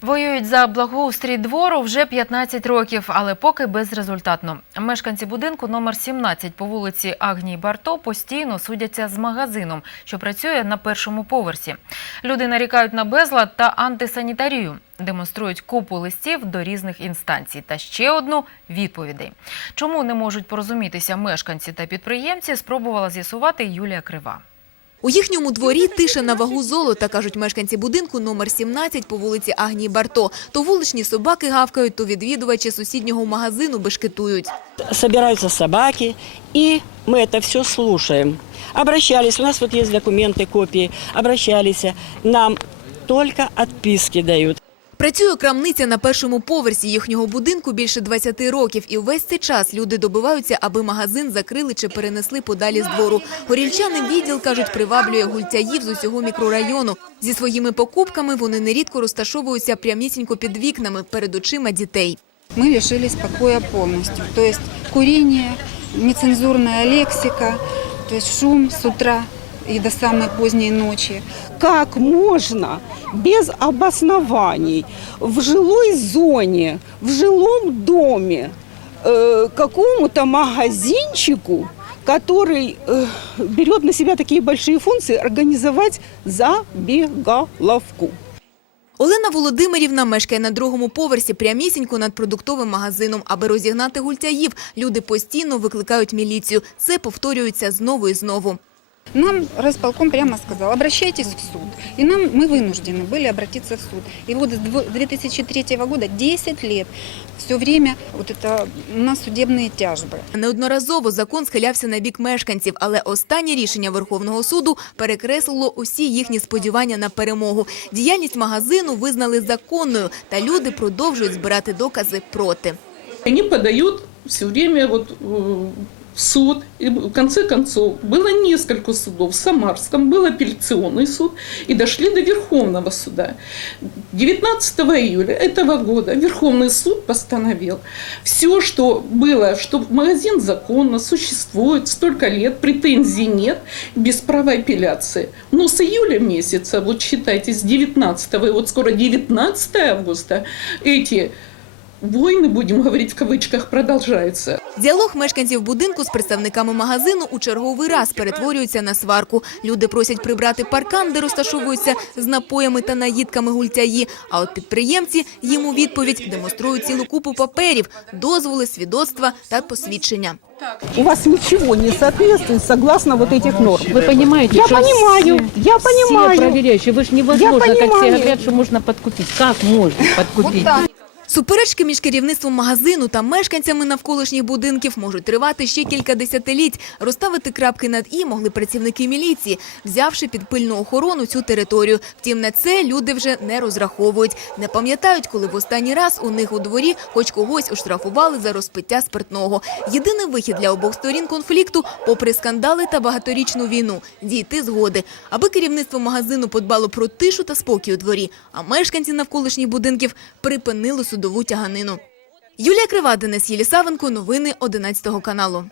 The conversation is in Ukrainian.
Воюють за благоустрій двору вже 15 років, але поки безрезультатно. Мешканці будинку номер 17 по вулиці Агній Барто постійно судяться з магазином, що працює на першому поверсі. Люди нарікають на безлад та антисанітарію, демонструють купу листів до різних інстанцій та ще одну відповідей. Чому не можуть порозумітися мешканці та підприємці, спробувала з'ясувати Юлія Крива. У їхньому дворі тиша на вагу золота, кажуть мешканці будинку номер 17 по вулиці Агнії Барто. То вуличні собаки гавкають, то відвідувачі сусіднього магазину бешкетують. собираются собаки, и мы это все слушаем. Обращались, у нас вот есть документы, копии, обращались, нам только отписки дают. Працює крамниця на першому поверсі їхнього будинку більше 20 років. І увесь цей час люди добиваються, аби магазин закрили чи перенесли подалі з двору. Горільчани відділ, кажуть, приваблює гультяїв з усього мікрорайону. Зі своїми покупками вони нерідко розташовуються прямісінько під вікнами перед очима дітей. мы лишились покоя полностью. То есть курение, нецензурная лексика, то есть шум с утра и до самой поздней ночи. как можно без обоснований в жилой зоне, в жилом доме э, какому-то магазинчику, который э, берет на себя такие большие функции, организовать забегаловку. Олена Володимирівна мешкає на другому поверсі прямісінько над продуктовим магазином. Аби розігнати гультяїв, люди постійно викликають міліцію. Це повторюється знову і знову. Нам располком прямо сказал, обращайтесь в суд. И нам, мы вынуждены были обратиться в суд. И вот с дво- 2003 года, 10 лет, все время вот это у нас судебные тяжбы. Неодноразово закон схилявся на бік мешканців, але останнє рішення Верховного суду перекреслило усі їхні сподівання на перемогу. Діяльність магазину визнали законною, та люди продовжують збирати докази проти. Они подают все время вот э, суд. И в конце концов было несколько судов. В Самарском был апелляционный суд и дошли до Верховного суда. 19 июля этого года Верховный суд постановил все, что было, что магазин законно существует столько лет, претензий нет, без права апелляции. Но с июля месяца, вот считайте, с 19 и вот скоро 19 августа, эти войны, будем говорить в кавычках, продолжаются. Діалог мешканців будинку з представниками магазину у черговий раз перетворюється на сварку. Люди просять прибрати паркан, де розташовуються з напоями та наїдками гультяї. А от підприємці їм у відповідь демонструють цілу купу паперів, дозволи, свідоцтва та посвідчення. У вас ничего не соответствует согласно вот этих норм. Вы понимаете, Я что понимаю, все- я все понимаю. проверяющие, вы же невозможно, как все понимаю. говорят, что можно подкупить. Как можно подкупить? Суперечки між керівництвом магазину та мешканцями навколишніх будинків можуть тривати ще кілька десятиліть. Розставити крапки над «і» могли працівники міліції, взявши під пильну охорону цю територію. Втім, на це люди вже не розраховують. Не пам'ятають, коли в останній раз у них у дворі хоч когось оштрафували за розпиття спиртного. Єдиний вихід для обох сторін конфлікту, попри скандали та багаторічну війну – дійти згоди. Аби керівництво магазину подбало про тишу та спокій у дворі, а мешканці навколишніх будинків припинили судову тяганину. Юлія Крива, Денис Єлісавенко, новини 11 каналу.